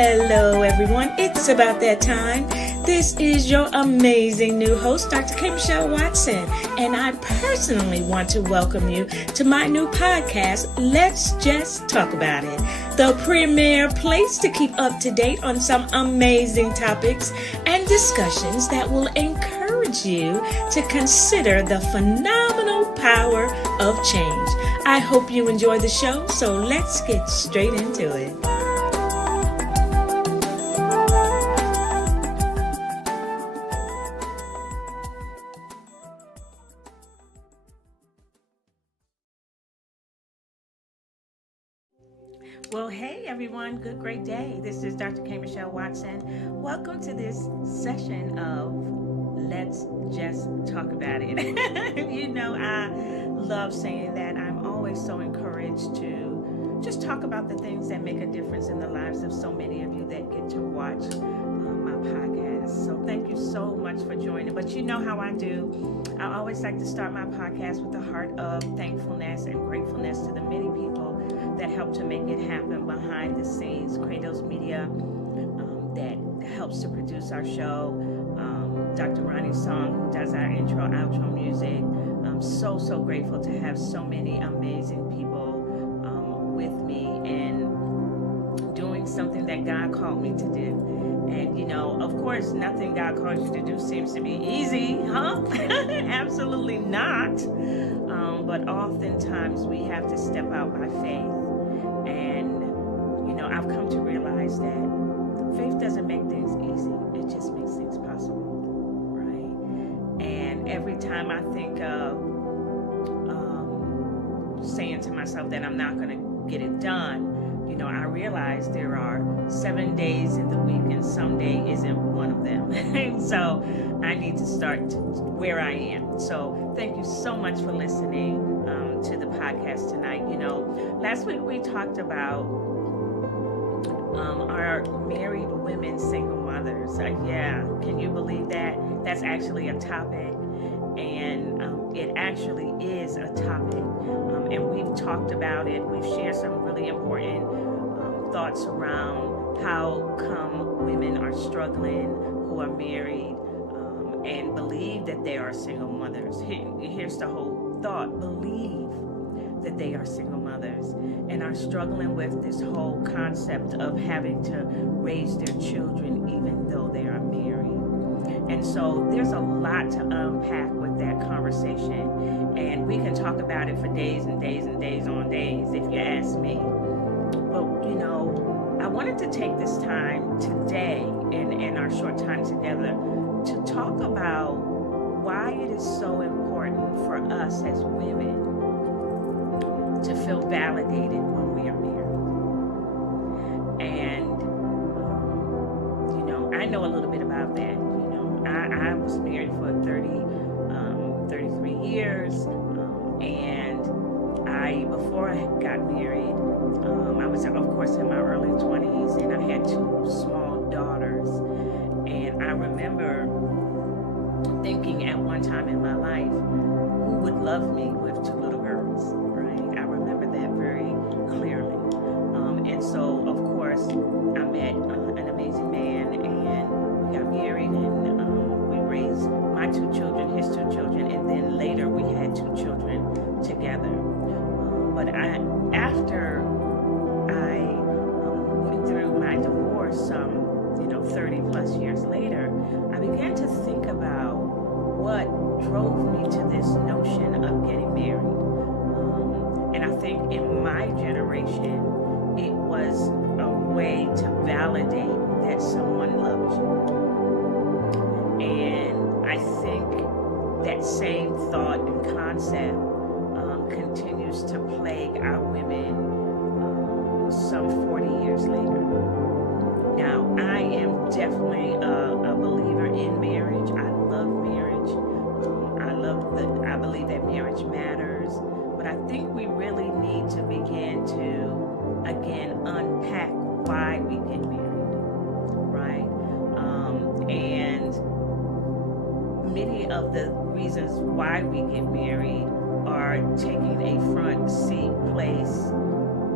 hello everyone. It's about that time. This is your amazing new host, Dr. Mischele Watson, and I personally want to welcome you to my new podcast, Let's Just Talk About It, the premier place to keep up to date on some amazing topics and discussions that will encourage you to consider the phenomenal power of change. I hope you enjoy the show, so let's get straight into it. Well, hey everyone, good, great day. This is Dr. Mischele Watson. Welcome to this session of Let's Just Talk About It. You know, I love saying that. I'm always so encouraged to just talk about the things that make a difference in the lives of so many of you that get to watch my podcast. So thank you so much for joining. But you know how I do. I always like to start my podcast with a heart of thankfulness and gratefulness to the many people that help to make it happen behind the scenes. Kratos Media that helps to produce our show. Dr. Ronnie Song, who does our intro, outro music. I'm so grateful to have so many amazing people with me and doing something that God called me to do. And you know, of course, nothing God calls you to do seems to be easy, huh? Absolutely not. But oftentimes we have to step out by faith. And, you know, I've come to realize that faith doesn't make things easy. It just makes things possible, right? And every time I think of saying to myself that I'm not going to get it done, you know, I realize there are 7 days in the week and some day isn't one of them. So I need to start where I am. So thank you so much for listening to the podcast tonight. You know, last week we talked about our married women, single mothers. Yeah, can you believe that? That's actually a topic. And it actually is a topic. And we've talked about it. We've shared some really important thoughts around how come women are struggling who are married and believe that they are single mothers. Here's the whole thought. Believe that they are single mothers and are struggling with this whole concept of having to raise their children even though they are married. And so there's a lot to unpack with that conversation, and we can talk about it for days and days and days on days if you ask me. But you know, I wanted to take this time today in our short time together to talk about why it is so important for us as women to feel validated when we are married. And you know, I know a little bit about that. You know, I was married for 33 years, and before I got married, I was of course in my early 20s, and I had 2 small daughters. And I remember thinking at one time in my life, who would love me with 2 little girls, right? I remember that very clearly. And so, of course, I met an amazing man, and we got married, and we raised my 2 children, his 2 children, and then later we had 2 children together. But after I went through my divorce, 30 plus years later, I began to think about what drove me to this notion of getting married. And I think in my generation, it was a way to validate that someone loves you. And I think that same thought and concept continues to plague our women some 40 years later. Now, I am definitely a believer in marriage. I love marriage. I believe that marriage matters. But I think we really need to begin to, again, unpack why we get married, right? And many of the reasons why we get married are taking a front seat place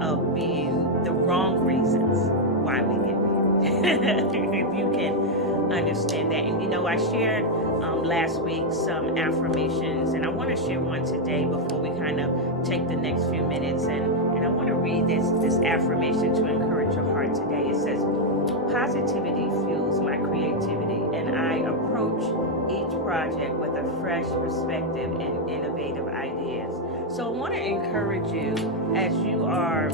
of being the wrong reasons why we get married. if you can understand that. And I shared last week some affirmations, and I want to share one today before we kind of take the next few minutes. And I want to read this affirmation to encourage your heart today. It says, "Positivity fuels my creativity, and I approach each project with a fresh perspective and innovative ideas." So I want to encourage you as you are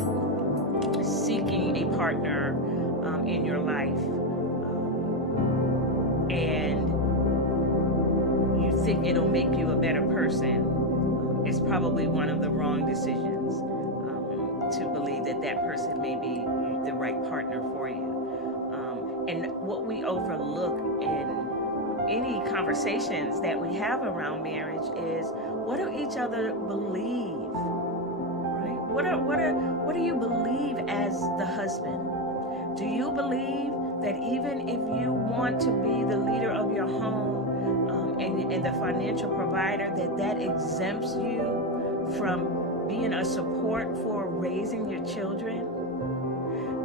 seeking a partner in your life, and you think it'll make you a better person, it's probably one of the wrong decisions to believe that person may be the right partner for you. And what we overlook in any conversations that we have around marriage is, what do each other believe, right? What do you believe as the husband? Do you believe that even if you want to be the leader of your home and the financial provider, that exempts you from being a support for raising your children?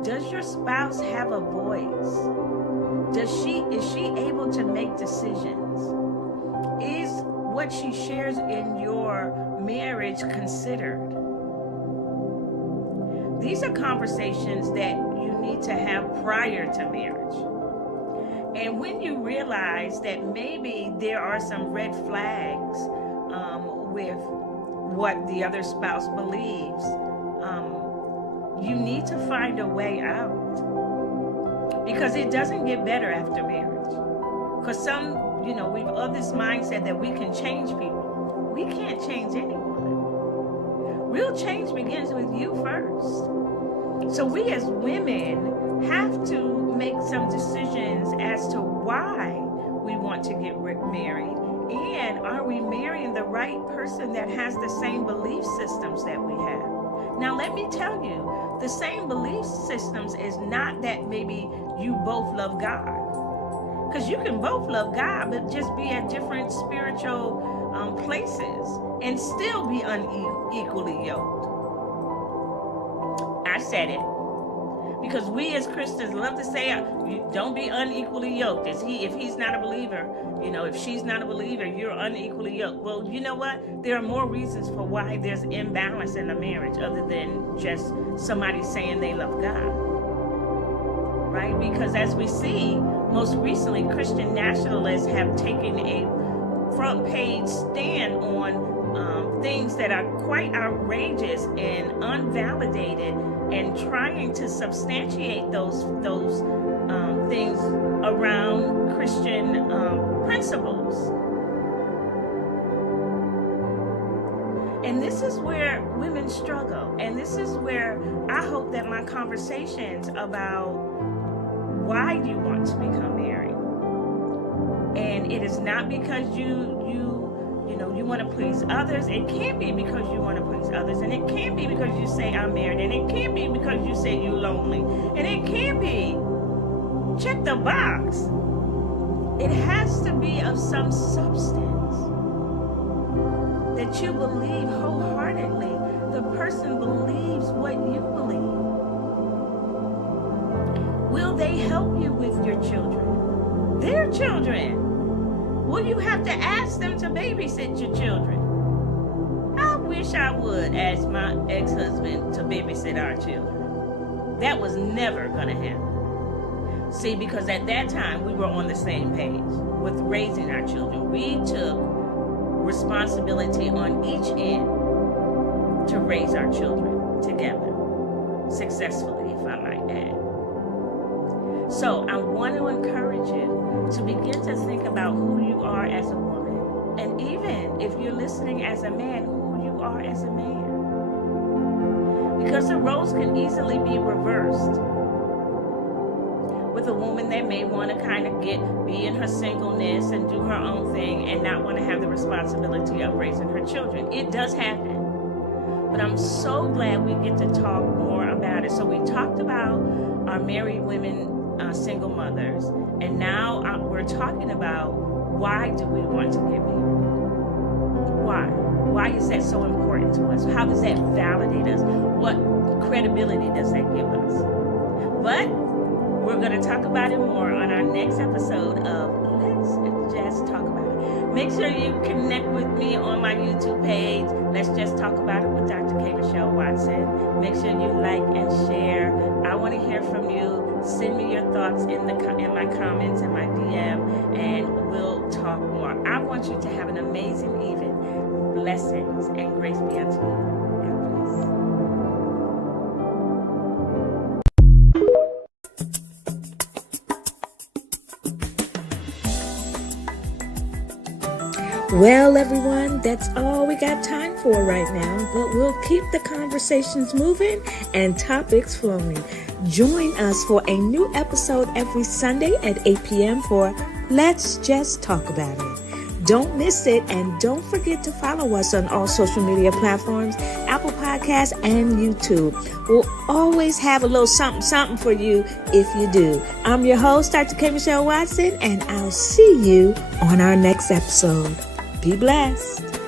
Does your spouse have a voice? Is she able to make decisions? Is what she shares in your marriage considered? These are conversations that you need to have prior to marriage. And when you realize that maybe there are some red flags with what the other spouse believes, you need to find a way out, because it doesn't get better after marriage. Because we've of this mindset that we can change people. We can't change anyone. Real change begins with you first. So we as women have to make some decisions as to why we want to get married, and are we marrying the right person that has the same belief systems that we have? Now let me tell you, the same belief systems is not that maybe you both love God. Because you can both love God, but just be at different spiritual places and still be unequally yoked. I said it. Because we as Christians love to say, don't be unequally yoked. If he's not a believer, if she's not a believer, you're unequally yoked. Well, you know what? There are more reasons for why there's imbalance in a marriage other than just somebody saying they love God. Right? Because as we see, most recently, Christian nationalists have taken a front page stand on things that are quite outrageous and unvalidated, and trying to substantiate those things around Christian principles. And this is where women struggle. And this is where I hope that my conversations about why you want to become married, and it is not because you want to please others. It can't be because you want to please others, and it can't be because you say I'm married, and it can't be because you say you're lonely, and it can't be, check the box. It has to be of some substance that you believe wholeheartedly. The person believes what you believe. Will they help you with your children? Their children. Will you have to ask them to babysit your children? I wish I would ask my ex-husband to babysit our children. That was never going to happen. See, because at that time we were on the same page with raising our children. We took responsibility on each end to raise our children together, successfully, if I might add. So I want to encourage you to begin to think about who you are as a woman, and even if you're listening as a man, who you are as a man. Because the roles can easily be reversed. With a woman that may want to kind of be in her singleness and do her own thing and not want to have the responsibility of raising her children. It does happen. But I'm so glad we get to talk more about it. So we talked about our married women, single mothers, and now we're talking about, why do we want to get married? Why is that so important to us? How does that validate us? What credibility does that give us? But We're going to talk about it more on our next episode of Let's Just Talk About It. Make sure you connect with me on my YouTube page. Let's Just Talk About It with Dr. K. Mischele Watson. Make sure you like and share. I want to hear from you. Send me your thoughts in my comments and my DM, and we'll talk more. I want you to have an amazing evening. Blessings and grace be unto you. God bless. Well, everyone, that's all we got time for right now, but we'll keep the conversations moving and topics flowing. Join us for a new episode every Sunday at 8 p.m. for Let's Just Talk About It. Don't miss it, and don't forget to follow us on all social media platforms, Apple Podcasts, and YouTube. We'll always have a little something for you if you do. I'm your host, Dr. K. Mischele Watson, and I'll see you on our next episode. Be blessed.